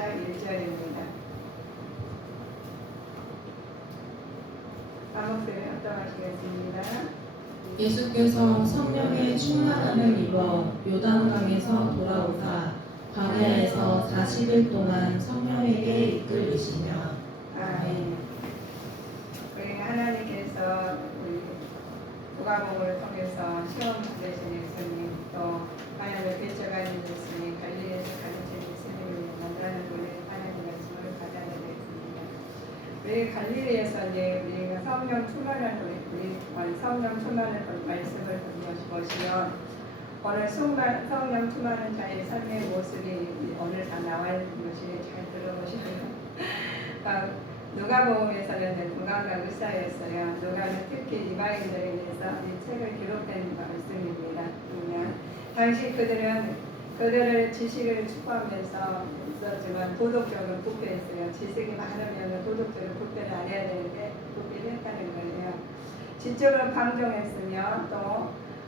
4장 1절입니다. 한목소리 합독하시겠습니다. 예수께서 성령의 충만함을 입어 요단강에서 돌아오사 광야에서 40일 동안 성령에게 이끌리시며. 아멘. 우리 하나님께서 우리 누가복음을 통해서 시험 받으신 예수님, 또 하나님을 배척하는 예수님, 갈릴리에서 가르치는 예수님을 만나는 우리 하나님 말씀을 받아야 되겠습니다. 우리 갈릴리에서 이제 우리가 성령 충만한 우리 성령 충만한 말씀을 보시면 오늘 성령 충만한 자의 삶의 모습이 오늘 다 나와 있는 것이 잘 들어보시면 누가복음에서는 누가가 의사였어요. 누가는 특히 이방인들에 대해서 이 책을 기록된 말씀입니다. 당시 그들을 지식을 추구하면서 있었지만 도덕적으로 부패했어요. 지식이 많으면 도덕적으로 부패를 안 해야 되는데 부패를 했다는 거예요. 지적으로 방종했으며 또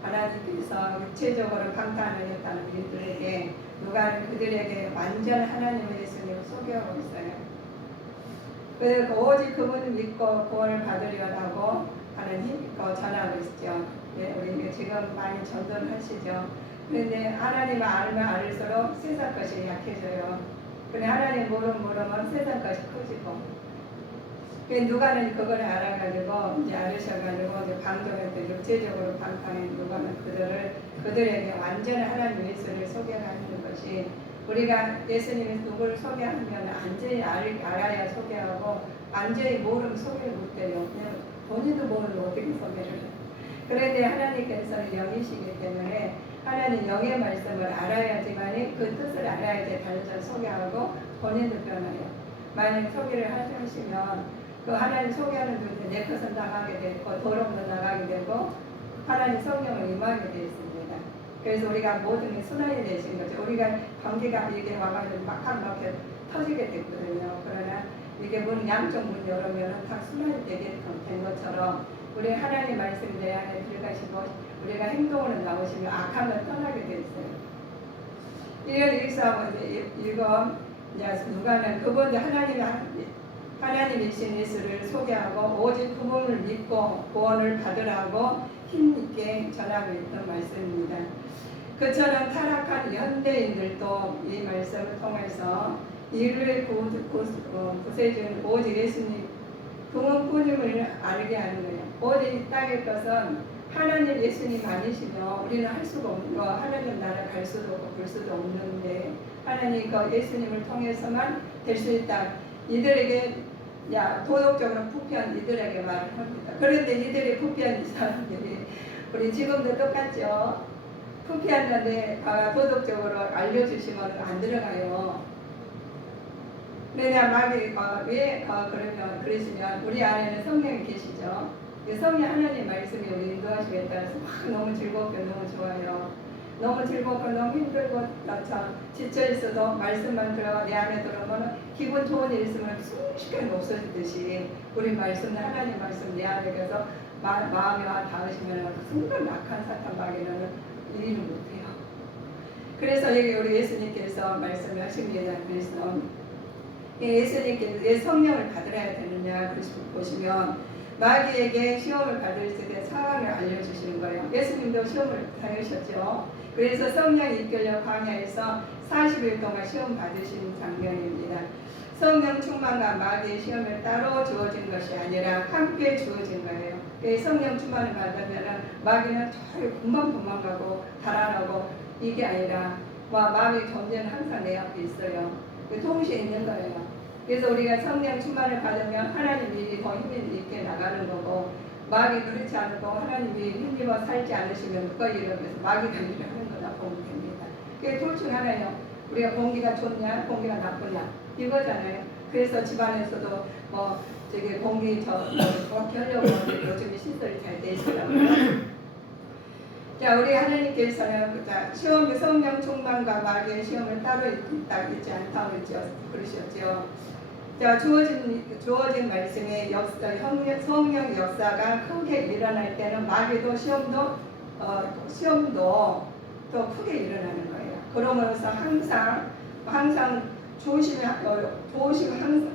하나님께서 육체적으로 방탕을 했다는 이들에게 누가는 그들에게 완전 하나님의 예수님을 소개하고 있어요. 그래서 오직 그분을 믿고 구원을 받으려고 하는 힘있고 전하고 있죠. 네, 우리 지금 많이 전도하시죠. 그런데 하나님을 알면 알수록 세상 것이 약해져요. 근데 하나님 모르면 세상 것이 커지고. 누가는 그걸 알아가지고 이제 알으셔가지고 이제 방종할 때 육체적으로 방탕한 누가는 그들에게 완전히 하나님 예수를 소개하는 것이, 우리가 예수님이 누구를 소개하면 완전히 알아야 소개하고 완전히 모르면 소개를 못해요. 그냥 본인도 모르면 어떻게 소개를 해요. 그런데 하나님께서는 영이시기 때문에 하나님 영의 말씀을 알아야지만 그 뜻을 알아야지 다른 소개하고 본인도 변해요. 만약 소개를 하시면 그 하나님 소개하는 분이 내 것은 나가게 되고 더러움도 나가게 되고 하나님 성령을 임하게 되어 있습니다. 그래서 우리가 모든 게 순환이 되신 거죠. 우리가 관계가 이게 와가지고 막 이렇게 터지게 됐거든요. 그러나 이게 문 양쪽 문 열으면 다 순환이 되게 된 것처럼 우리 하나님 말씀 내 안에 들어가시고 우리가 행동으로 나오시면 악한 걸 떠나게 돼 있어요. 이런 일사하고 이거 누가는 그분 하나님이신 예수를 소개하고 오직 그분을 믿고 구원을 받으라고 힘있게 전하고 있던 말씀입니다. 그처럼 타락한 현대인들도 이 말씀을 통해서 인류의 구세주는 오직 예수님 그분뿐임을 알게 하는 거예요. 오직 이 땅의 것은 하나님 예수님 아니시면 우리는 할 수가 없는 거, 하나님 나라 갈 수도 없고 볼 수도 없는데 하나님 그 예수님을 통해서만 될 수 있다. 이들에게 도덕적으로 부패한 이들에게 말을 합니다. 그런데 이들이 부패한 이 사람들이 우리 지금도 똑같죠. 부패한다는데 도덕적으로 알려주시면 안 들어가요. 그러냐 마귀 왜 그러면 그러시면 우리 안에는 성령이 계시죠. 성령 하나님 말씀이 우리 인도하시기에 따라서 너무 즐겁고 너무 좋아요. 너무 즐겁고 너무 힘들고 지쳐 있어도 말씀만 들어 내 안에 들어오면 기분 좋은 일 있으면 순식간에 없어지듯이 우리 말씀 하나님 말씀 내 안에 가서 마음이 닿으시면 순간 악한 사탄 마귀는 일을 못해요. 그래서 여기 우리 예수님께서 말씀을 하십니다. 그래서 예수님께서 성령을 받으려야 되느냐 그래서 보시면 마귀에게 시험을 받을 때 상황을 알려주시는 거예요. 예수님도 시험을 당하셨죠. 그래서 성령이 이끌려 광야에서 40일 동안 시험 받으신 장면입니다. 성령 충만과 마귀의 시험을 따로 주어진 것이 아니라 함께 주어진 거예요. 성령 충만을 받으면 마귀는 금방 도망가고 달아나고 이게 아니라 마귀의 존재는 항상 내 앞에 있어요. 동시에 있는 거예요. 그래서 우리가 성령 충만을 받으면 하나님 일이 더 힘이 있게 나가는 거고 마귀 그렇지 않고 하나님이 힘입어 살지 않으시면 누가 일하면서 마귀가 일하는 거다 보면 됩니다. 그게 둘 중 하나예요. 우리가 공기가 좋냐 공기가 나쁘냐 이거잖아요. 그래서 집안에서도 공기 정확히 하려고 하는데 요즘 시설이 잘 돼 있더라고요. 자, 우리 하나님께서는 시험 성령 충만과 마귀의 시험을 따로 있지 않다고 그러셨죠. 자, 주어진 말씀의 성령 역사가 크게 일어날 때는 마귀도 시험도 또 크게 일어나는 거예요. 그러므로서 항상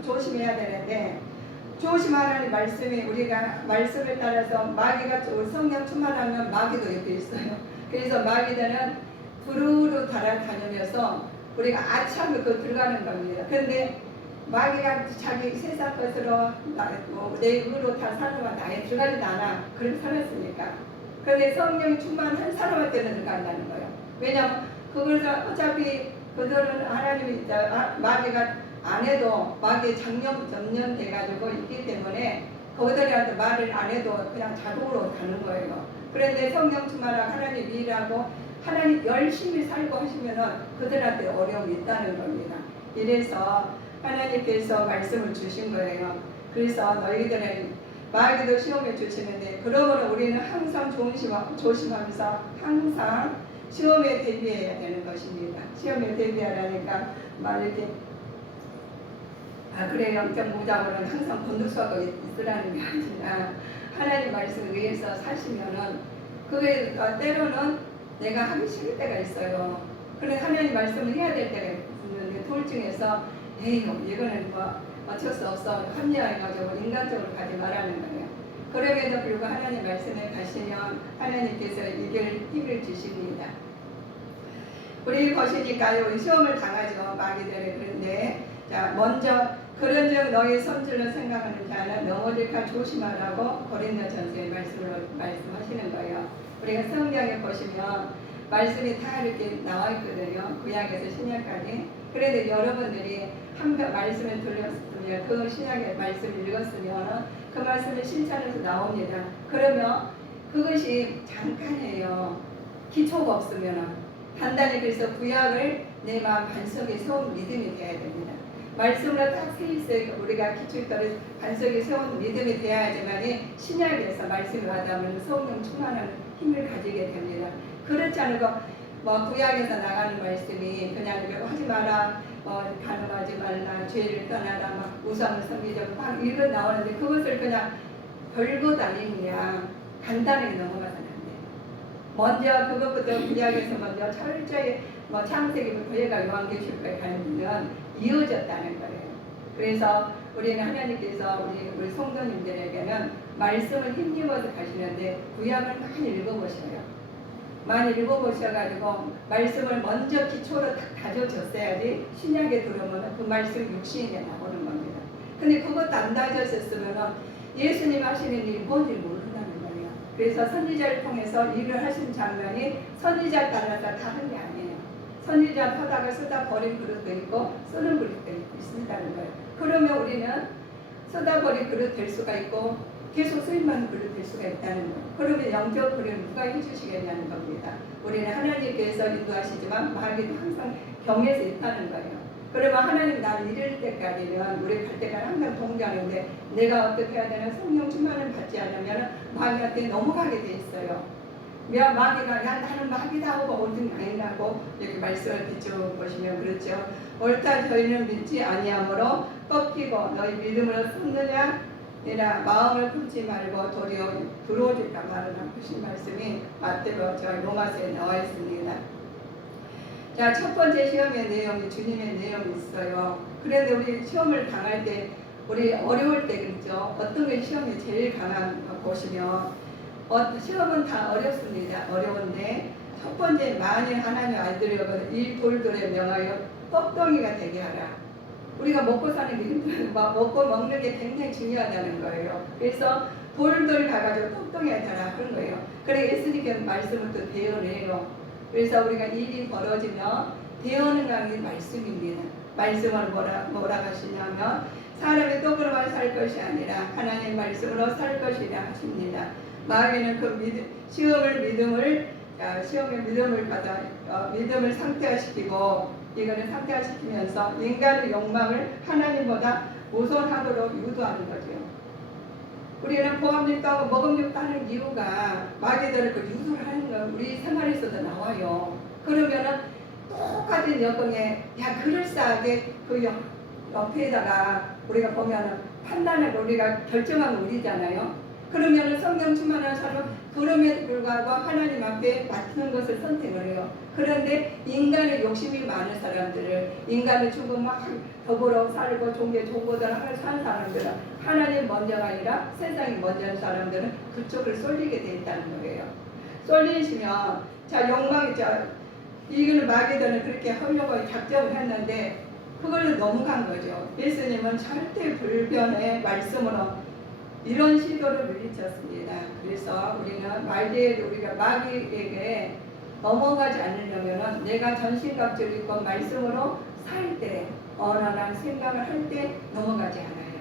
조심해야 되는데, 조심하라는 말씀이, 우리가 말씀을 따라서 마귀가 성령 충만하면 마귀도 옆에 있어요. 그래서 마귀들은 두루루 다니면서 우리가 아참을 들어가는 겁니다. 그런데 마귀가 자기 세상 것으로 내 의로 다 살아가 나에 들어가지도 않아. 그렇게 살았으니까. 그런데 성령이 충만한 사람한테는 들어간다는 거예요. 왜냐하면 그것을 어차피 그들은 하나님이 마귀가 안 해도 마귀의 점령돼가지고 있기 때문에 그들한테 말을 안 해도 그냥 자동으로 가는 거예요. 그런데 성령 충만하고 하나님 일하고 하나님 열심히 살고 하시면은 그들한테 어려움이 있다는 겁니다. 이래서 하나님께서 말씀을 주신 거예요. 그래서 너희들은 마귀도 시험에 주시는데, 그러므로 우리는 항상 조심하면서 항상 시험에 대비해야 되는 것입니다. 시험에 대비하라니까 막 이렇게 그래 영적 무장으로는 항상 곤두서고 있으라는 게 아니라 하나님 말씀을 위해서 사시면은 그게 때로는 내가 하기 싫을 때가 있어요. 그래 하나님 말씀을 해야 될 때가 있는데 돌중에서 이거는 뭐 어쩔 수 없어 합리화해가지고 인간적으로 가지 말라는 거예요. 그럼에도 불구하고 하나님 말씀에 가시면 하나님께서 이길 힘을 주십니다. 우리 것이니까요. 우리 시험을 당하죠. 마귀들이. 그런데 자 먼저 그런즉 너희 선질로 생각하는 자는 넘어질까 조심하라고 고린도전서에 말씀하시는 거예요. 우리가 성경에 보시면 말씀이 다 이렇게 나와 있거든요. 구약에서 신약까지. 그런데 여러분들이 한번 말씀을 들렸으면 그 신약의 말씀을 읽었으면 그 말씀이 실천에서 나옵니다. 그러면 그것이 잠깐이에요. 기초가 없으면 단단히. 그래서 구약을 내 마음 반석에 세운 믿음이 되어야 됩니다. 말씀으로 딱 세있어요. 우리가 기초를 반석에 세운 믿음이 되어야지만 신약에서 말씀을 하다면 성령 충만한 힘을 가지게 됩니다. 그렇지 않고 구약에서 나가는 말씀이 그냥 하지 마라, 간음하지 말라, 죄를 떠나라, 우상을 섬기자 막 이거 나오는데 그것을 그냥 별것 아닌 그냥 간단하게 넘어가서는 안 돼요. 먼저 그것부터 구약에서 먼저 철저히 창세기부터 얘가 요한계시록까지 가는 건 이어졌다는 거예요. 그래서 우리는 하나님께서 우리 성도님들에게는 말씀을 힘입어서 가시는데 구약을 많이 읽어보셔요. 많이 읽어보셔가지고 말씀을 먼저 기초로 딱 다져줬어야지 신약에 들어오면 그 말씀 육신이 나오는 겁니다. 근데 그것도 안 다져졌으면 예수님 하시는 일이 뭔지 모른다는 거예요. 그래서 선지자를 통해서 일을 하신 장면이 선지자 따라서 다른 게 아니에요. 선지자 하다가 쓰다 버린 그릇도 있고 쓰는 그릇도 있다는 거예요. 그러면 우리는 쓰다 버린 그릇 될 수가 있고 계속 쓰임만 그릇 될 수가 있다는 거예요. 그러면 영적 그릇 누가 해주시겠냐는 겁니다. 우리는 하나님께서 인도하시지만 마귀도 항상 경에서 있다는 거예요. 그러면 하나님 나를 이럴 때까지는 우리 갈 때까지 항상 동정인데 내가 어떻게 해야 되나 성령 충만을 받지 않으면 마귀한테 넘어가게 돼 있어요. 마귀가 나는 마귀다 하고 옳든 아니라고 이렇게 말씀을 비춰보시면 그렇죠. 옳다 저희는 믿지 아니하므로 꺾이고 너희 믿음으로 섰느냐 이라 마음을 품지 말고 도리어 들어오질까 말하라 하신 말씀이 마태복음 저희 로마서에 나와 있습니다. 자, 첫 번째 시험의 내용이 주님의 내용이 있어요. 그런데 우리 시험을 당할 때 우리 어려울 때 그렇죠. 어떤 게 시험이 제일 강한 거 보시면 시험은 다 어렵습니다. 어려운데 첫 번째 만일 하나님 아이들이여 이 돌들에 명하여 떡덩이가 되게 하라. 우리가 먹고 사는 게 힘들고 먹고 먹는 게 굉장히 중요하다는 거예요. 그래서 돌들 가가지고 떡덩이가 되라 하는 거예요. 그래 예수님께서 말씀을 또 대언해요. 그래서 우리가 일이 벌어지면 대언하는 게 말씀입니다. 말씀을 뭐라 하시냐면 사람의 떡으로만 살 것이 아니라 하나님의 말씀으로 살 것이라 하십니다. 마귀는 그 시험의 믿음을 받아 믿음을 상태화시키고 이거는 상태화시키면서 인간의 욕망을 하나님보다 우선하도록 유도하는 거죠. 우리는 보암육도 하고 먹음육도 하는 이유가 마귀들을 그 유도를 하는 건 우리 생활에서도 나와요. 그러면은 똑같은 여건에 그럴싸하게 그 옆에다가 우리가 보면은 판단을 우리가 결정하는 우리잖아요. 그러면 성령 충만한 사람은 그럼에도 불구하고 하나님 앞에 맡는 것을 선택을 해요. 그런데 인간의 욕심이 많은 사람들을, 인간의 죽음 막 더불어 살고 종교 종고들 산 사람들은 하나님 먼저가 아니라 세상이 먼저인 사람들은 그쪽을 쏠리게 돼 있다는 거예요. 쏠리시면 자 욕망이 이거는 마귀들은 그렇게 하려고 작정을 했는데 그걸 넘어간 거죠. 예수님은 절대 불변의 말씀으로 이런 시도를 물리쳤습니다. 그래서 우리는 말대에도 우리가 마귀에게 넘어가지 않으려면 내가 전신갑주를 입고 말씀으로 살 때, 언어랑 생각을 할 때 넘어가지 않아요.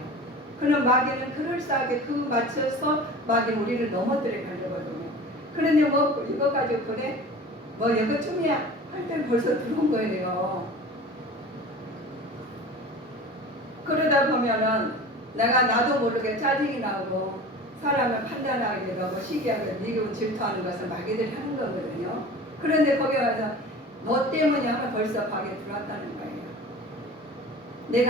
그럼 마귀는 그럴싸하게 그 맞춰서 마귀는 우리를 넘어뜨려 가려거든요. 그런데 뭐 이거 가지고 그래? 뭐 이거쯤이야 할 때 벌써 들어온 거예요. 그러다 보면은 나도 모르게 짜증이 나고 사람을 판단하게 되고 시기하게 미국 질투하는 것을 마귀들이 하는 거거든요. 그런데 거기 와서 뭐 때문에 하면 벌써 거기에 들어왔다는 거예요.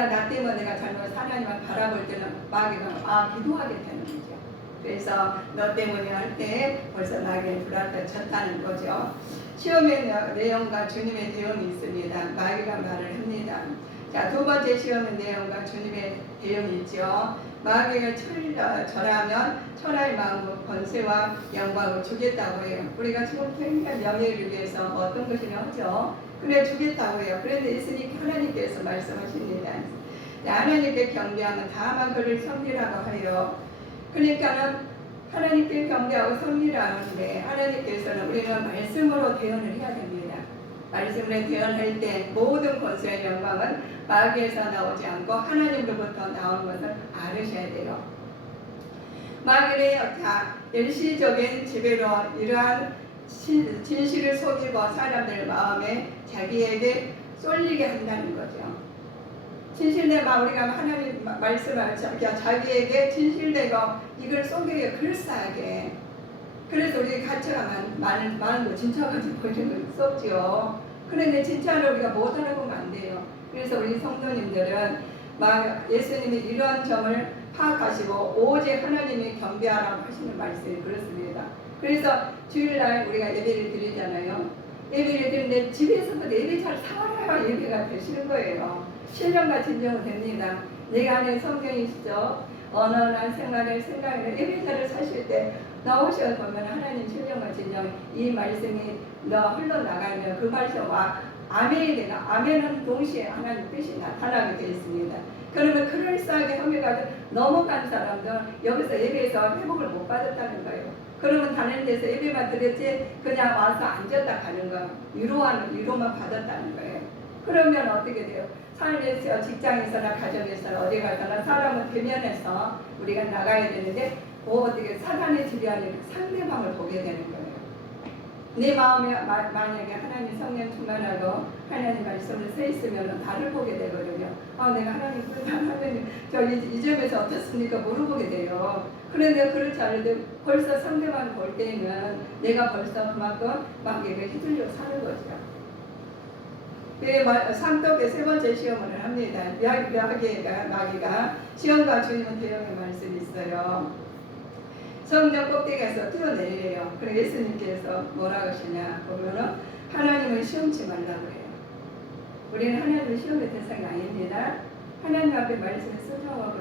나 때문에 내가 잘못 하나님을 바라볼 때는 마귀가 기도하게 되는 거죠. 그래서 너 때문에 할 때 벌써 마귀에 들어왔다 쳤다는 거죠. 시험의 내용과 주님의 대응이 있습니다. 마귀가 말을 합니다. 자, 두 번째 시험의 내용과 주님의 대응이 있죠. 마귀가 절하면 천하의 마음과 권세와 영광을 주겠다고 해요. 우리가 지금 굉장히 명예를 위해서 어떤 것이냐 하죠. 그래 주겠다고 해요. 그런데 예수님 하나님께서 말씀하십니다. 하나님께 경배하면 다만 그를 섬기라고 하여. 그러니까는 하나님께 경배하고 섬기라는데 하나님께서는 우리가 말씀으로 대언을 해야 됩니다. 말씀으로 대언할 때 모든 권세와 영광은 마귀에서 나오지 않고 하나님으로부터 나오는 것을 알으셔야 돼요. 마귀의 일시적인 지배로 이러한 진실을 속이고 사람들 마음에 자기에게 쏠리게 한다는 거죠. 진실된 우리가 하나님 말씀을 자기에게 진실되고 이걸 속여요. 그럴싸하게. 그래서 우리 가치가 많은 거 진짜 가지고 보이는 거 없죠. 그런데 진짜로 우리가 못 알아보면 안 돼요. 그래서 우리 성도님들은 예수님이 이러한 점을 파악하시고 오직 하나님이 경배하라고 하시는 말씀이 그렇습니다. 그래서 주일날 우리가 예배를 드리잖아요. 예배를 드리는데 집에서도 예배 잘 살아야 예배가 되시는 거예요. 신령과 진정은 됩니다. 내 안에 성경이시죠. 언어나 생활을 예배자를 사실 때 나오셔 보면 하나님 신령과 진정 이 말씀이 흘러나가면 그 말씀 아멘이 되나 아멘은 동시에 하나님 뜻이 나타나게 되어 있습니다. 그러면 그럴싸하게 하면서 넘어간 사람들 여기서 예배에서 회복을 못 받았다는 거예요. 그러면 다른 데서 예배만 드렸지 그냥 와서 앉았다 가는 거 위로만 받았다는 거예요. 그러면 어떻게 돼요? 삶에서 직장에서나 가정에서나 어디 가서나 사람을 대면해서 우리가 나가야 되는데 어떻게 사단의 지배하는 상대방을 보게 되는 거예요. 내 마음에 만약에 하나님 성령 충만하고 하나님 말씀을 써 있으면 나를 보게 되거든요. 내가 하나님 이 점에서 어떻습니까? 물어보게 돼요. 그런데 그렇지 않은데 벌써 상대방을 볼 때는 내가 벌써 그만큼 마귀에게 휘둘려 사는 거죠. 상독의 세 번째 시험을 합니다. 마귀가 시험과 주님은 대형의 말씀이 있어요. 성령 꼭대기에서 뛰어내리래요. 그래서 예수님께서 뭐라고 하시냐 보면은 하나님을 시험치 말라고 해요. 우리는 하나님을 시험의 대상이 아닙니다. 하나님 앞에 말씀을 순종하고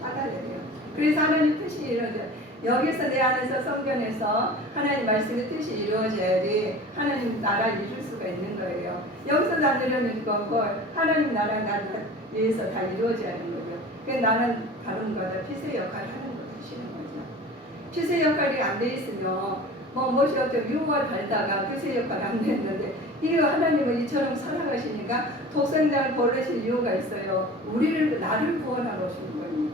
따라야 돼요. 그래서 하나님 뜻이 이루어져요. 여기서 내 안에서 성경에서 하나님 말씀의 뜻이 이루어져야지 하나님 나라를 이룰 수가 있는 거예요. 여기서 안 이루어지는 걸 하나님 나라 위해서 다 이루어져야 하는 거죠. 그래서 나는 다른 거다 피세 역할을 하는 거죠. 피세 역할이 안 돼 있으면 무엇이 어떤 유혹을 달다가 피세 역할이 안 됐는데 이거 하나님은 이처럼 살아가시니까 독생자를 버리실 이유가 있어요. 나를 구원하러 오시는 거예요.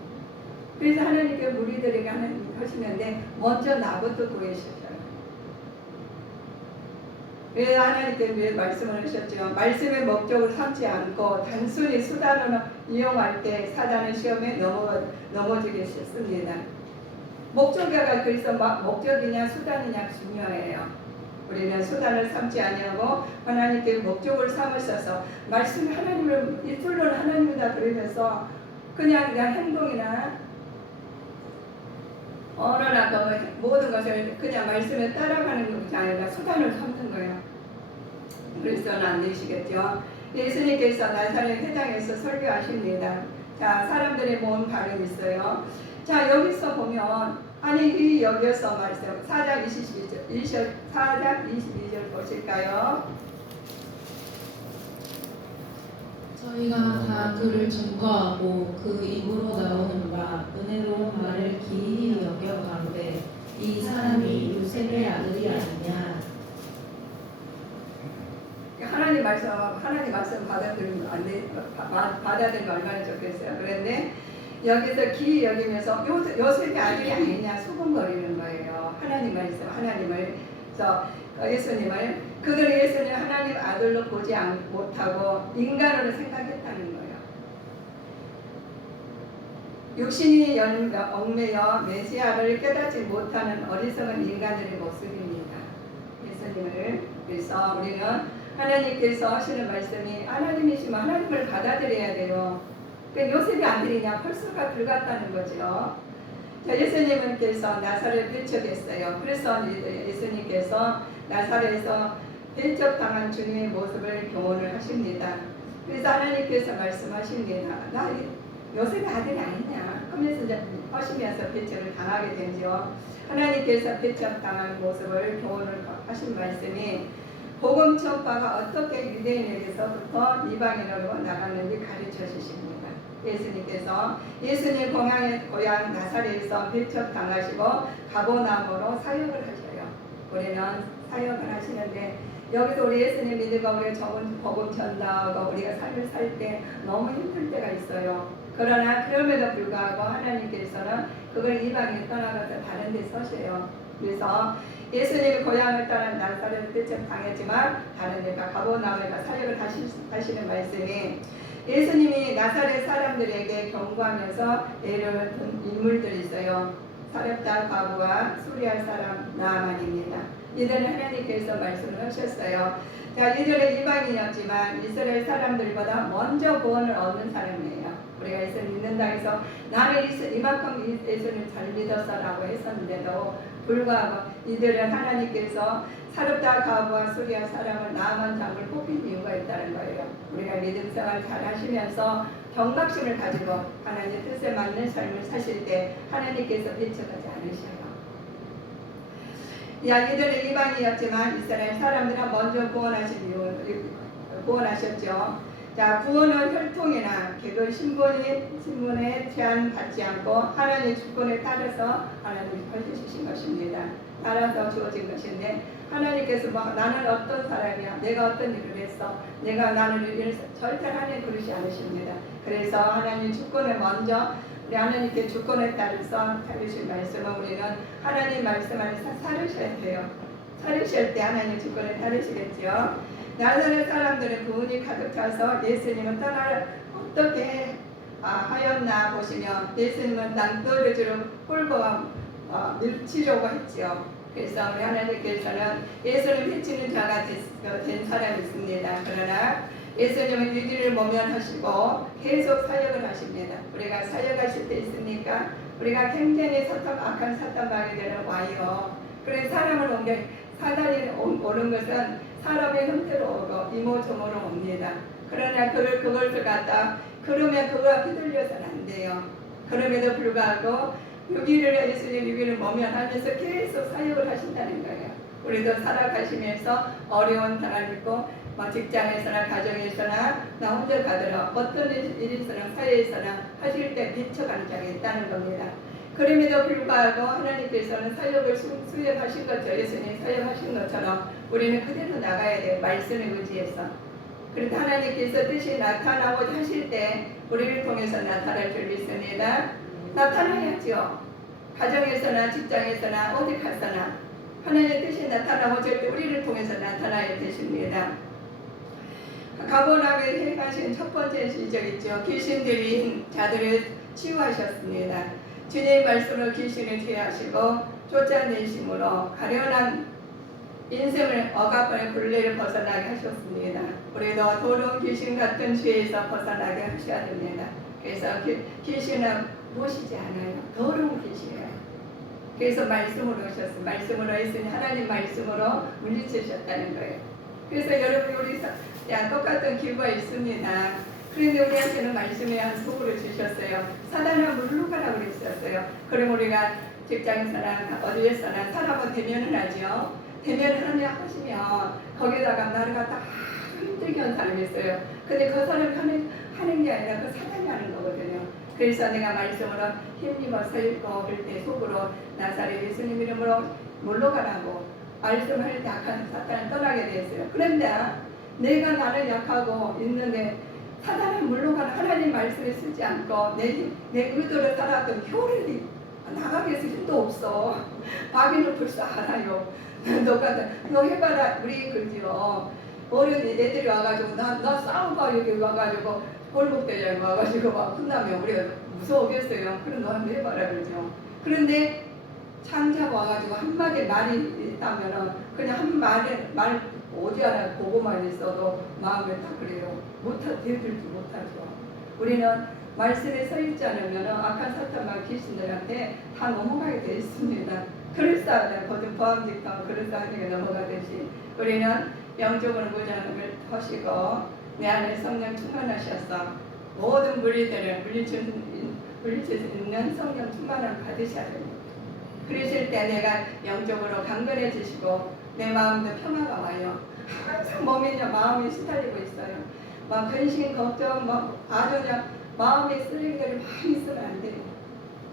그래서 하나님께 우리들에게 하나님 하시는데 먼저 나부터 구해주셔요. 왜 하나님께 왜 말씀을 하셨죠? 말씀의 목적을 삼지 않고 단순히 수단으로 이용할 때 사단의 시험에 넘어지게 싶습니다. 목적이가 그래서 목적이냐 수단이냐 중요해요. 우리는 수단을 삼지 아니하고 하나님께 목적을 삼으셔서 말씀 하나님을 이틀로는 하나님이다 그러면서 그냥 행동이나 언어나 그 모든 것을 그냥 말씀에 따라가는 것이 아니라 수단을 삼는 거예요. 그리스도는 안 되시겠죠. 예수님께서 나사렛 회당에서 설교하십니다. 자, 사람들의 모은 발음이 있어요. 자, 여기서 보면 아니 여기서 말씀 4장 22절 보실까요? 저희가 다 그를 증거하고 그 입으로 나오는 바 은혜로운 말을 기이히 여겨가는데 이 사람이 요셉의 아들이 아니냐. 하나님 말씀 받아들이면 안 돼, 받아들이면 얼마나 좋겠어요. 그런데 여기서 기이 여기면서 요셉의 아들이 아니냐 수군거리는 거예요. 하나님 말씀, 하나님을, 예수님을, 그들은 예수님 하나님 아들로 보지 못하고 인간으로 생각했다는 거예요. 육신이 얽매여 메시아를 깨닫지 못하는 어리석은 인간들의 모습입니다. 예수님을. 그래서 우리는 하나님께서 하시는 말씀이 하나님이시면 하나님을 받아들여야 돼요. 그러니까 요셉이 아들이냐 펄수가 들어갔다는 거죠. 자, 예수님께서 나사렛 배척했어요. 그래서 예수님께서 나사렛에서 배척당한 주님의 모습을 교훈을 하십니다. 그래서 하나님께서 말씀하십니다. 나 요셉의 아들이 아니냐 하면서 하시면서 배척을 당하게 되죠. 하나님께서 배척당한 모습을 교훈을 하신 말씀이 복음 전파가 어떻게 유대인에게서부터 이방인으로 나갔는지 가르쳐 주십니다. 예수님께서 예수님 고향 나사렛에서 배척당하시고 가버나움으로 사역을 하셔요. 우리는 사역을 하시는데 여기서 우리 예수님 믿음과 우리가 적은 복음 전하고 우리가 삶을 살 때 너무 힘들 때가 있어요. 그러나 그럼에도 불구하고 하나님께서는 그걸 이방에 떠나가서 다른 데 서셔요. 그래서 예수님이 고향을 떠난 나사렛 배척 당했지만 다른 데가 가버나움에 사역을 하시는 말씀이 예수님이 나사렛 사람들에게 경고하면서 예를 든 인물들이 있어요. 사렙다 과부와 수리할 사람 나아만입니다. 이들은 하나님께서 말씀을 하셨어요. 자, 이들은 이방인이었지만 이스라엘 사람들보다 먼저 구원을 얻는 사람이에요. 우리가 예수를 믿는다 해서 나는 이만큼 예수를 잘 믿었어라고 했었는데도 불구하고 이들은 하나님께서 사렙다 과부와 수리할 사람을 나아만 장을 뽑힌 이유가 있다는 거예요. 우리가 믿음 생활 잘 하시면서 경각심을 가지고 하나님 뜻에 맞는 삶을 사실 때 하나님께서 배척하지 않으셔요. 이들은 이방인이었지만 이스라엘 사람들은 먼저 구원하셨죠. 자, 구원은 혈통이나 계급 신분에 제한받지 않고 하나님의 주권에 따라서 하나님이 해주신 것입니다. 따라서 주어진 것인데 하나님께서 나는 어떤 사람이야, 내가 어떤 일을 했어, 나는 일을 절대 하나님 그러지 않으십니다. 그래서 하나님 주권을 먼저 우리 하나님께 주권에 따라서 살으실 말씀은 우리는 하나님 말씀 안에서 살으셔야 돼요. 살으실 때 하나님 주권에 따르시겠죠. 나사렛 사람들은 부은이 가득 차서 예수님은 떠나 어떻게 하였나 보시면 예수님은 낭떠러지로 홀고 밀치려고 했죠. 그래서 우리 하나님께서는 예수를 해치는 자가 된 사람이 있습니다. 그러나 예수님은 위기를 모면하시고 계속 사역을 하십니다. 우리가 사역하실 때 있으니까 우리가 굉장히 악한 사탄방이 되는 와요. 그래서 사람을 옮겨 사단이 오는 것은 사람의 형태로 오고 이모저모로 옵니다. 그러나 그것을 갖다 그러면 그거가 휘둘려서는 안 돼요. 그럼에도 불구하고 예수님 유기를 모면하면서 계속 사역을 하신다는 거예요. 우리도 살아가시면서 어려운 사람 있고 직장에서나 가정에서나 나 혼자 가더라 어떤 일에서나 사회에서나 하실 때 비춰가는 자가 있다는 겁니다. 그럼에도 불구하고 하나님께서는 사역을 수행하신 것처럼 예수님 사역하신 것처럼 우리는 그대로 나가야 돼요. 말씀에 의지해서. 그래서 하나님께서 뜻이 나타나고자 하실 때 우리를 통해서 나타날 줄 믿습니다. 나타나야죠. 가정에서나 직장에서나 어디 가서나 하나님의 뜻이 나타나고자 할 때 우리를 통해서 나타나야 되십니다. 가버나움에 행하신 첫 번째 시적이죠. 귀신 들린 자들을 치유하셨습니다. 주님의 말씀으로 귀신을 제하시고 쫓아내심으로 가련한 인생을 억압하는 굴레를 벗어나게 하셨습니다. 우리도 더러운 귀신 같은 죄에서 벗어나게 하셔야 됩니다. 그래서 귀신은 무엇이지 않아요. 더러운 귀신이에요. 그래서 말씀으로 오셨어요. 말씀으로 했으니 하나님 말씀으로 물리치셨다는 거예요. 그래서 여러분 우리 똑같은 기부가 있습니다. 그런데 우리한테는 말씀의 한 속으로 주셨어요. 사단아 물러가라 그랬었어요. 그럼 우리가 직장에서나 어디에서나 사람은 대면을 하죠. 대면을 하시면 거기다가 나를 갖다 힘들게 한 사람이 있어요. 근데 그 사람이 하는 게 아니라 그 사단이 하는 거거든요. 그래서 내가 말씀으로 힘입어 서 있고 그럴 때 속으로 나사렛 예수님 이름으로 물러가라고 말씀할 때 악한 사탄을 떠나게 됐어요. 그런데 내가 나는 약하고 있는데 사단은 물러가는 하나님 말씀을 쓰지 않고 내 의도를 따라왔던 효력이 나가게 해서 힘도 없어. 마귀는 벌써 알아요. 너 해봐라. 우리 그죠. 어린 애들이 와가지고 나 싸우고 여기 와가지고 골목대장에 와가지고 막 혼나면 우리가 무서우겠어요. 그럼 너 한번 해봐라 그러죠. 그런데 창자가 와가지고 한마디 말이 있다면은 그냥 한 말 어디 하나 보고만 있어도 마음에 딱 그래요. 대들지 못하죠. 우리는 말씀에 서 있지 않으면 악한 사탄과 귀신들한테 다 넘어가게 되어 있습니다. 그럴싸하다. 거듭 보암직하고 그럴싸하게 넘어가듯이 우리는 영적으로 무장을 하시고 내 안에 성령 충만하셔서 모든 무리들을 물리칠 수 있는 성령 충만을 받으셔야 됩니다. 그러실 때 내가 영적으로 강건해지시고 내 마음도 평화가 와요. 항상 마음이 시달리고 있어요. 막 근심, 걱정, 아주 그냥 마음의 쓰레기들이 많이 있으면 안 돼요.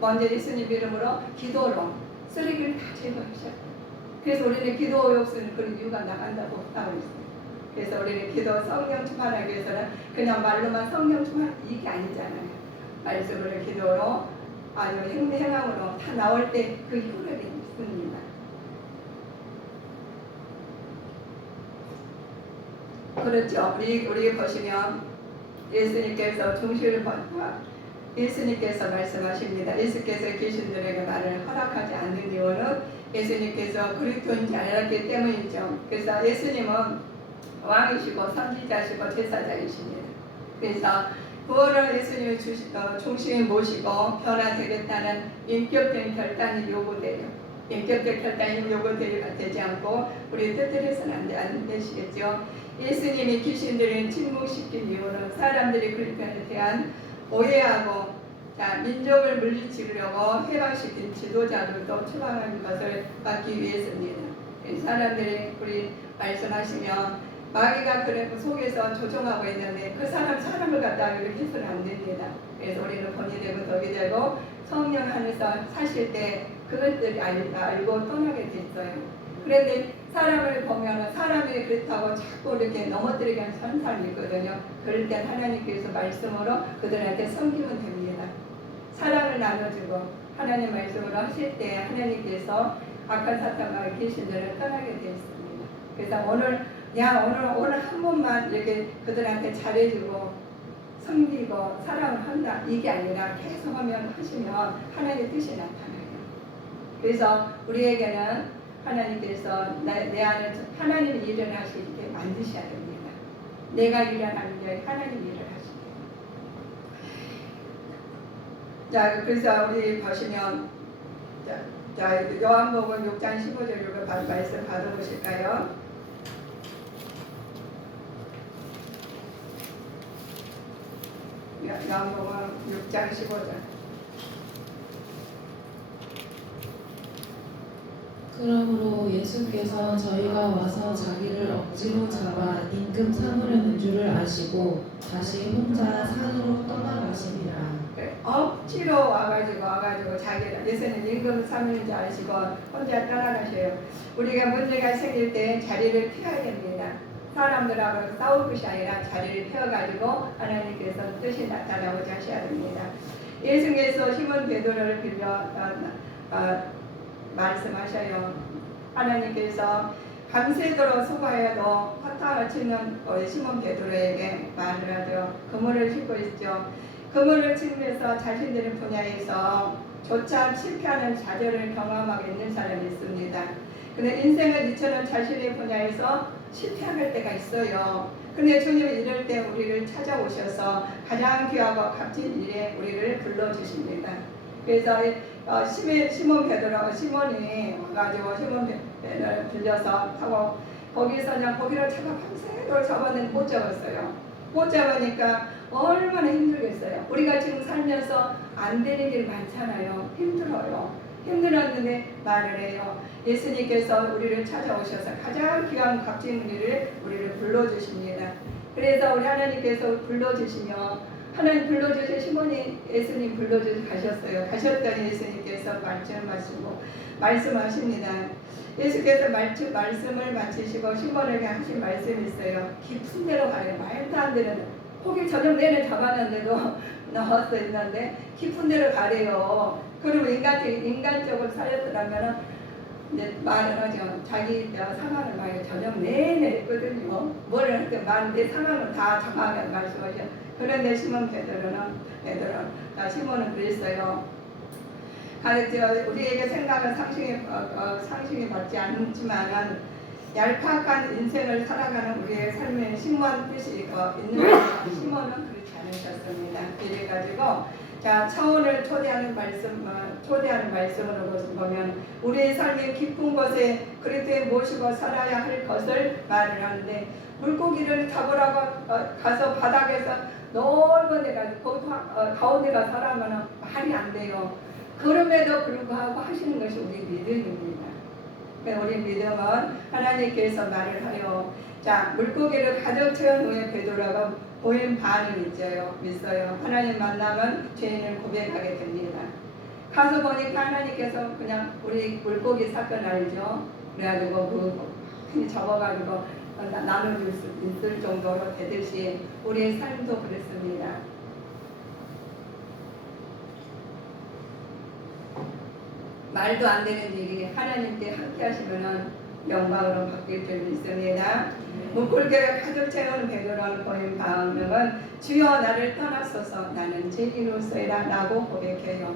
먼저 예수님 이름으로 기도로 쓰레기를 다 제거하셔야 돼요. 그래서 우리는 기도 없으면 그런 이유가 나간다고 하고 있어요. 그래서 우리는 기도 성령 충만하기 위해서는 그냥 말로만 성령 충만 이게 아니잖아요. 말씀으로 기도로 아주 행함으로 다 나올 때 그 효력이 있습니다. 그렇죠. 우리 보시면 예수님께서 중시를 받고 예수님께서 말씀하십니다. 예수께서 귀신들에게 말을 허락하지 않는 이유는 예수님께서 그리스도인지 알았기 때문이죠. 그래서 예수님은 왕이시고 선지자시고 제사장이십니다. 그래서 구원을 예수님의 중심에 모시고 변화되겠다는 인격적인 결단이 요구돼요. 인격적 결단이 요구되지 않고 우리 뜻대로 해서는 안 되시겠죠. 예수님이 귀신들을 침묵시킨 이유는 사람들이 그리스도에 대한 오해하고 민족을 물리치려고 해방시킨 지도자들도 추방하는 것을 막기 위해서입니다. 사람들이 우리 말씀하시면 마귀가 그 속에서 조종하고 있는데 그 사람을 갖다가 이렇게 해서는 안 됩니다. 그래서 우리는 본이 되고 덕이 되고 성령 안에서 사실 때 그것들이 알고 떠나게 됐어요. 그런데 사람을 보면 사람이 그렇다고 자꾸 이렇게 넘어뜨리게 하는 현상이 있거든요. 그럴 땐 하나님께서 말씀으로 그들한테 섬기면 됩니다. 사랑을 나눠주고 하나님 말씀으로 하실 때 하나님께서 악한 사탄과 귀신들을 떠나게 되어 있습니다. 그래서 오늘 한 번만 이렇게 그들한테 잘해주고 섬기고 사랑을 한다 이게 아니라 계속 하시면 하나님의 뜻이 나타나요. 그래서 우리에게는 하나님께서 내 안에 하나님 일을 하시게 만드셔야 됩니다. 내가 일하는 게 하나님 일을 하시게. 자, 그래서 우리 보시면 자 요한복음 6장 15절 말씀 받아보실까요? 요한복음 6장 15절. 그러므로 예수께서 저희가 와서 자기를 억지로 잡아 임금 삼으려는 줄을 아시고 다시 혼자 산으로 떠나가시니라. 억지로 와가지고 자기를 예수는 임금 삼는 줄 아시고 혼자 떠나가셔요. 우리가 문제가 생길 때 자리를 피해야 됩니다. 사람들하고 싸울 것이 아니라 자리를 피워가지고 하나님께서 뜻이 나타나고자 하셔야 됩니다. 예수께서 시몬 베드로를 빌려 말씀하셔요. 하나님께서 밤새도록 수고하여도 화타를 치는 시몬 베드로에게 말을 하죠. 그물을 싣고 있죠. 그물을 치면서 자신들의 분야에서 조차 실패하는 좌절을 경험하고 있는 사람이 있습니다. 근데 인생은 이처럼 자신의 분야에서 실패할 때가 있어요. 그런데 주님은 이럴 때 우리를 찾아오셔서 가장 귀하고 값진 일에 우리를 불러주십니다. 그래서 시몬 베드로 시몬이 와가지고 시몬 베드로를 빌려서 타고 거기서 그냥 고기를 밤새도록 잡았는데 못 잡았어요. 못 잡으니까 얼마나 힘들겠어요. 우리가 지금 살면서 안 되는 일 많잖아요. 힘들어요. 힘들었는데 말을 해요. 예수님께서 우리를 찾아오셔서 가장 귀한 값진 일을 우리를 불러주십니다. 그래서 우리 하나님께서 불러주시며 하나님 불러주신 시몬이 예수님 불러주셔서 가셨어요. 가셨더니 예수님께서 말씀하십니다. 예수께서 말씀을 마치시고 시몬에게 하신 말씀이 있어요. 깊은 데로 가요. 말도 안 되는 고기 저녁 내내 잡았는데도 나와서 있는데 깊은 데로 가래요. 그리고 인간적으로 살렸더라면 이제 말을 하죠. 자기 상황을 말해 저녁 내내 했거든요. 뭐를 할때 내 상황을 다 정확하게 말씀하셔. 그런데 시몬 시몬은 그랬어요. 우리에게 생각은 상식이 맞지 않지만은 얄팍한 인생을 살아가는 우리의 삶에 심오한 뜻이 있는 것은 시몬은 그렇지 않으셨습니다. 그래가지고 자 처원을 초대하는 말씀으로 보면 우리의 삶의 깊은 곳에 그리스도에 모시고 살아야 할 것을 말을 하는데 물고기를 잡으라고 가서 바닥에서 넓은 데가 가운데가 살아가면 말이 안 돼요. 그럼에도 불구하고 하시는 것이 우리 믿음입니다. 우리 믿음은 하나님께서 말을 하여 자 물고기를 가득 채운 후에 베드로가 보인 반을 믿어요. 하나님 만나면 죄인을 고백하게 됩니다. 가서 보니까 하나님께서 그냥 우리 물고기 사건 알죠? 그래가지고 그 접어가지고 나눠줄 수 있을 정도로 되듯이 우리의 삶도 그렇습니다. 말도 안 되는 일이 하나님께 함께 하시면은 영광으로 바뀔 줄 믿습니다. 물고기가 가득 채우는 베드로를 보인 반응은 주여 나를 떠나소서 나는 죄인으로서이다 라고 고백해요.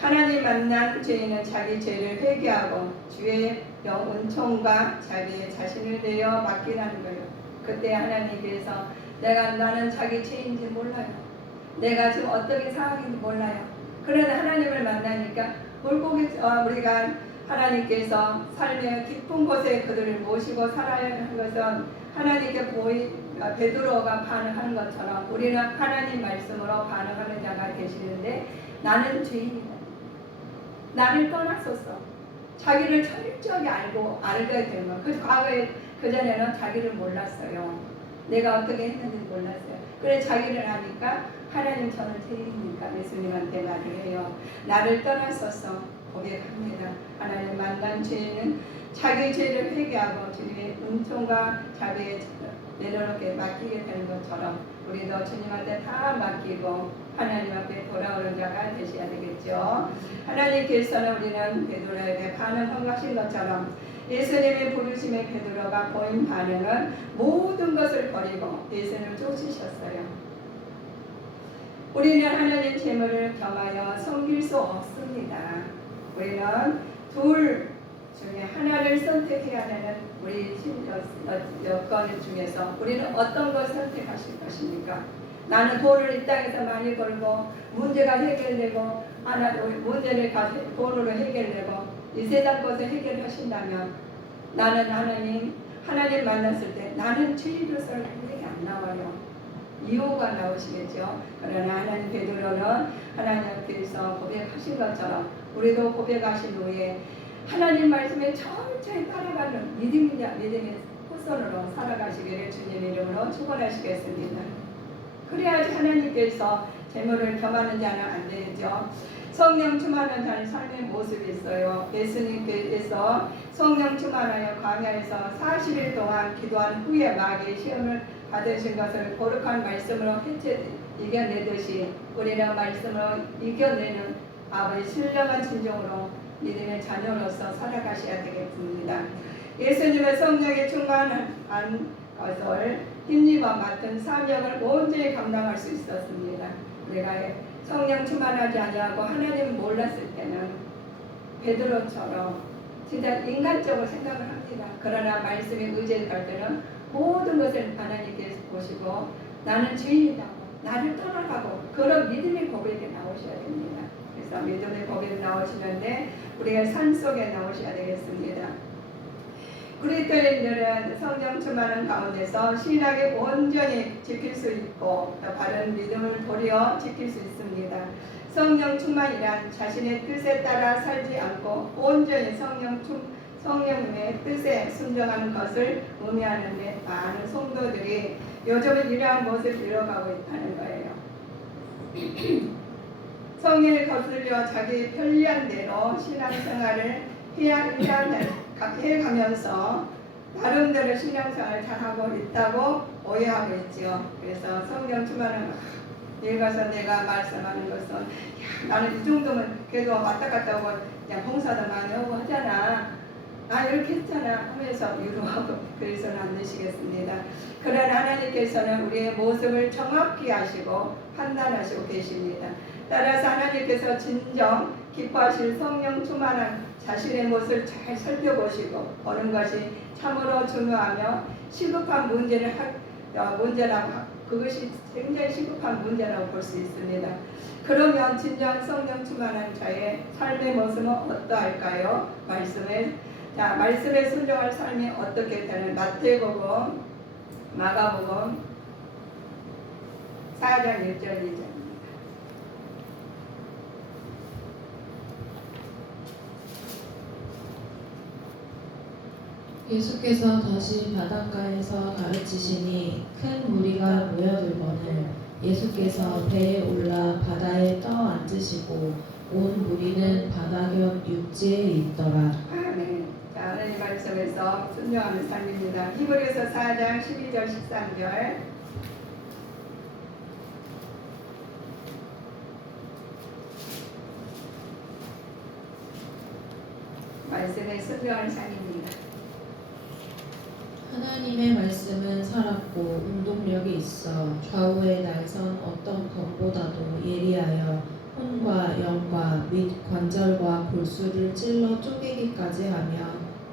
하나님 만난 죄인은 자기 죄를 회개하고 주의 은총과 자기의 자신을 내어 맡기라는 거예요. 그때 하나님께서 나는 자기 죄인지 몰라요. 내가 지금 어떻게 상황인지 몰라요. 그러나 하나님을 만나니까 우리가 하나님께서 삶의 깊은 곳에 그들을 모시고 살아야 하는 것은 하나님께 베드로가 반응하는 것처럼 우리는 하나님 말씀으로 반응하는 자가 되시는데 나는 죄인이다. 나를 떠나소서. 자기를 철저하게 알게 되는 것. 그 과거에 그전에는 자기를 몰랐어요. 내가 어떻게 했는지 몰랐어요. 그래 자기를 아니까 하나님 저는 죄인이니까 예수님한테 말을 해요. 나를 떠나소서 고백합니다. 하나님 만난 죄인은 자기 죄를 회개하고 주님의 은총과 자비에 내려놓게 맡기게 되는 것처럼 우리도 주님한테 다 맡기고 하나님 앞에 돌아오는 자가 되셔야 되겠죠. 하나님께서는 우리는 베드로에게 반응하신 것처럼 예수님의 부르심에 베드로가 보인 반응은 모든 것을 버리고 예수님을 쫓으셨어요. 우리는 하나님 재물을 겸하여 섬길 수 없습니다. 우리는 둘 중에 하나를 선택해야 되는 우리 여건 중에서 우리는 어떤 걸 선택하실 것입니까? 나는 돈을 이 땅에서 많이 벌고 문제가 해결되고 문제를 돈으로 해결되고 이 세상 것을 해결하신다면 나는 하나님 만났을 때 나는 죄인으로서 고백이 안 나와요. 이유가 나오시겠죠. 그러나 하나님 베드로는 하나님 앞에서 고백하신 것처럼 우리도 고백하신 후에 하나님 말씀에 철저히 따라가는 믿음의 후손으로 살아가시기를 주님 이름으로 축원하시겠습니다. 그래야지 하나님께서 재물을 겸하는 자는 안 되죠. 성령 충만한 자는 삶의 모습이 있어요. 예수님께서 성령 충만하여 광야에서 40일 동안 기도한 후에 마귀의 시험을 받으신 것을 거룩한 말씀으로 이겨내듯이 우리는 말씀으로 이겨내는 아버지 신령한 진정으로 믿음의 자녀로서 살아가셔야 되겠습니다. 예수님의 성령에 충만한 것을 힘입어 맡은 사명을 온전히 감당할 수 있었습니다. 우리가 성령 충만하지 아니하고 하나님 몰랐을 때는 베드로처럼 진짜 인간적으로 생각을 합니다. 그러나 말씀에 의지할 때는 모든 것을 하나님께서 보시고 나는 죄인이다. 나를 떠나가고 그런 믿음의 고백이 나오셔야 됩니다. 그래서 믿음의 고백이 나오시는데 우리가 삶 속에 나오셔야 되겠습니다. 그리스도인들은 성령 충만한 가운데서 신앙에 온전히 지킬 수 있고 또 바른 믿음을 도리어 지킬 수 있습니다. 성령 충만이란 자신의 뜻에 따라 살지 않고 온전히 성령님의 뜻에 순종하는 것을 의미하는데 많은 성도들이 요즘은 이러한 모습을 이뤄가고 있다는 거예요. 성령을 거슬려 자기 편리한 대로 신앙생활을 해가면서 나름대로 신앙생활을 잘하고 있다고 오해하고 있죠. 그래서 성령 충만은 읽어서 내가 말씀하는 것은 야, 나는 이 정도면 그래도 왔다 갔다 오고 그냥 봉사도 많이 하고 하잖아. 나 이렇게 했잖아 하면서 위로하고 그래서는 안 되시겠습니다. 그러나 하나님께서는 우리의 모습을 정확히 하시고 판단하시고 계십니다. 따라서 하나님께서 진정 기뻐하실 성령 충만한 자신의 모습을 잘 살펴보시고 보는 것이 참으로 중요하며 시급한 문제라고 그것이 굉장히 시급한 문제라고 볼 수 있습니다. 그러면 진정 성령 충만한 자의 삶의 모습은 어떠할까요? 말씀에 순종할 삶이 어떻게 되는 마태복음, 마가복음 4장 1절 2절. 예수께서 다시 바닷가에서 가르치시니 큰 무리가 모여들거늘 예수께서 배에 올라 바다에 떠앉으시고 온 무리는 바다 곁 육지에 있더라. 아멘. 자, 하나님 말씀에서 순종하는 삶입니다. 히브리서 4장 12절 13절. 말씀에 순종하는 삶입니다. 하나님의 말씀은 살았고 운동력이 있어 좌우의 날선 어떤 검보다도 예리하여 혼과 영과 및 관절과 골수를 찔러 쪼개기까지 하며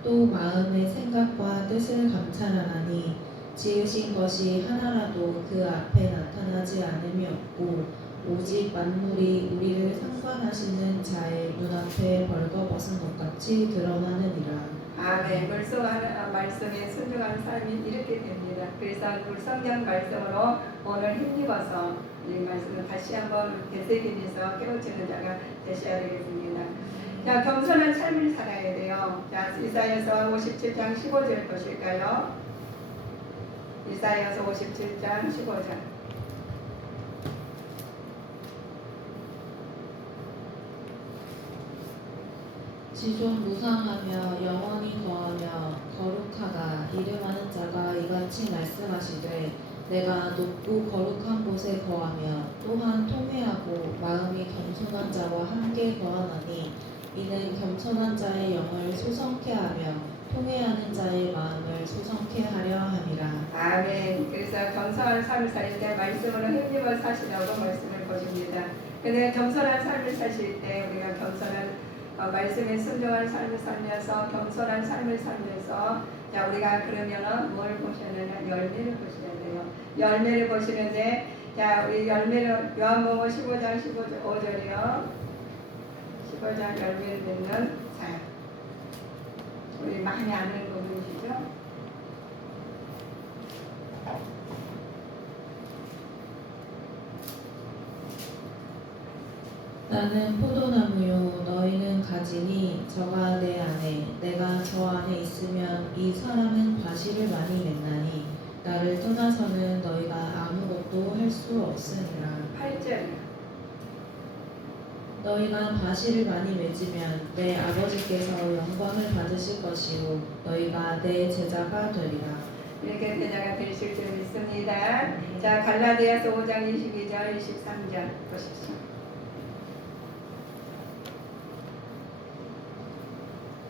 또 마음의 생각과 뜻을 감찰하나니 지으신 것이 하나라도 그 앞에 나타나지 않음이 없고 오직 만물이 우리를 상관하시는 자의 눈앞에 벌거벗은 것 같이 드러나느니라. 아멘. 물성하는 말씀에 순종하는 삶이 이렇게 됩니다. 그래서 성경 말씀으로 오늘 힘입어서 이 말씀을 다시 한번 되새기면서 깨우치는 자가 되셔야 되겠습니다. 자, 겸손한 삶을 살아야 돼요. 자, 이사야서 57장 15절 보실까요? 이사야서 57장 15절. 지존 무상하며 영원히 거하며 거룩하다 이름하는 자가 이같이 말씀하시되 내가 높고 거룩한 곳에 거하며 또한 통회하고 마음이 겸손한 자와 함께 거하나니 이는 겸손한 자의 영을 소성케 하며 통회하는 자의 마음을 소성케 하려 함이라. 아멘. 그래서 겸손한 삶을 살 때 말씀으로 힘입어 사시라고 말씀을 보십니다. 근데 겸손한 삶을 사실 때 우리가 겸손한 말씀에 순종한 삶을 살면서 겸손한 삶을 살면서 자 우리가 그러면은 뭘 보셔야 되나 열매를 보셔야 돼요. 열매를 보시는데 자 우리 열매를 요한복음 15장 5절이요. 15장 열매를 맺는 자 우리 많이 아는 부분이시죠? 나는 포도나무요 너희는 가지니 저가 내 안에 내가 저 안에 있으면 이 사람은 과실을 많이 맺나니 나를 떠나서는 너희가 아무것도 할 수 없으니라. 8절 너희가 과실을 많이 맺으면 내 아버지께서 영광을 받으실 것이요 너희가 내 제자가 되리라. 이렇게 제자가 되실 줄 믿습니다. 자 갈라디아서 5장 22절 23절 보십시오.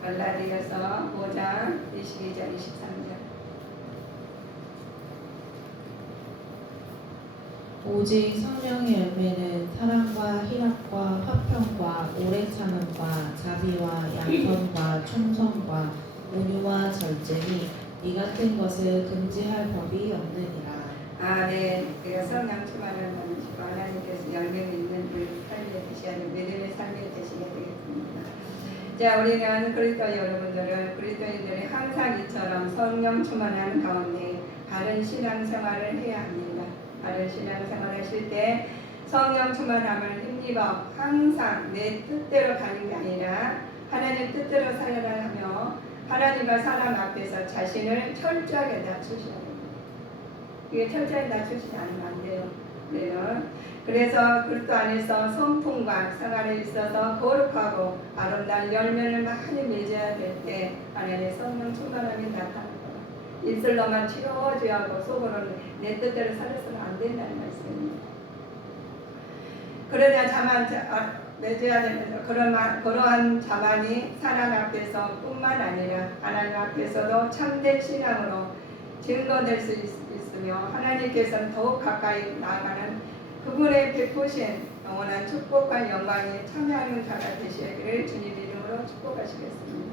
갈라디아서 5장 22절 23절 오직 성령의 열매는 사랑과 희락과 화평과 오래 참음과 자비와 양선과 충성과 온유와 절제니 이 같은 것을 금지할 법이 없느니라. 네. 우리가 성령 충만을 받으시고 하나님께서 열매 있는 우리 삶에 드셔야 될 믿음의 삶에 드시게 되겠습니다. 자, 우리는 그리스도 그리스도인들이 항상 이처럼 성령 충만하는 가운데 바른 신앙생활을 해야 합니다. 바른 신앙생활 하실 때 성령 충만함을 힘입어 항상 내 뜻대로 가는 게 아니라 하나님 뜻대로 살아야 하며 하나님과 사람 앞에서 자신을 철저하게 낮추셔야 됩니다. 이게 철저히 낮추지 않으면 안 돼요. 그래서 그리스도 안에서 성품과 생활에 있어서 거룩하고 아름다운 열매를 많이 맺어야 될 때 하나님의 성령 충만함이 나타나는 거예요. 입술로만 치료하고 속으로는 내 뜻대로 살아서는 안 된다는 말씀입니다. 그러나 자만 맺어야 되면서 그러한 자만이 사람 앞에서 뿐만 아니라 하나님 앞에서도 참된 신앙으로 증거될 수 있으며 하나님께서는 더욱 가까이 나아가는 그분의 베푸신 영원한 축복과 영광에 참여하는 자가 되시기를 주님 이름으로 축복하시겠습니다.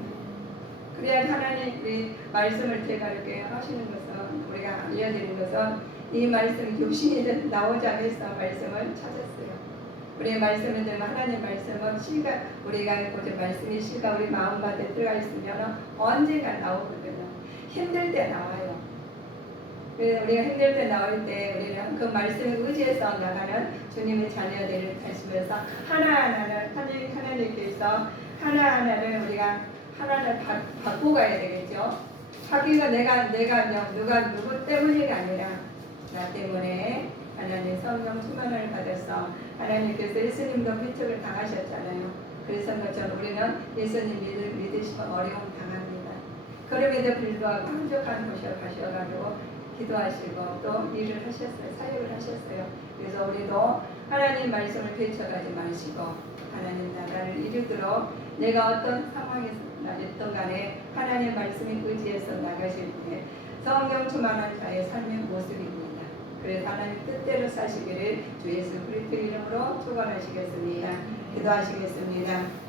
그래야 하나님이 말씀을 제가 이렇게 하시는 것은 우리가 알려드리는 것은 이 말씀이 육신이 나오자 해서 말씀을 찾았어요. 우리의 말씀을 들으면 하나님 말씀은 시가 우리가 보자 말씀이 시가 우리 마음밭에 들어가 있으면 언젠가 나오거든요. 힘들 때 나와요. 우리가 힘들 때 나올 때 우리는 그 말씀을 의지해서 나가는 주님의 자녀들을 하시면서 하나하나를 하나님께서 하나하나를 우리가 하나를 받고 가야 되겠죠. 하기가 내가 누구 때문이 아니라 나 때문에 하나님 성령 충만을 받아서 하나님께서 예수님도 비척을 당하셨잖아요. 그래서 것처럼 우리는 예수님 믿으시면 어려움 당합니다. 그럼에도 불구하고 한적한 곳에 가셔가지고 기도하시고 또 일을 하셨어요. 사역을 하셨어요. 그래서 우리도 하나님 말씀을 배척하지 마시고 하나님 나라를 이루도록 내가 어떤 상황에서 있던 간에 하나님 말씀에 의지해서 나가실 때 성령 충만한 자의 삶의 모습입니다. 그래서 하나님 뜻대로 사시기를 주 예수 그리스도 이름으로 축원하시겠습니다. 기도하시겠습니다.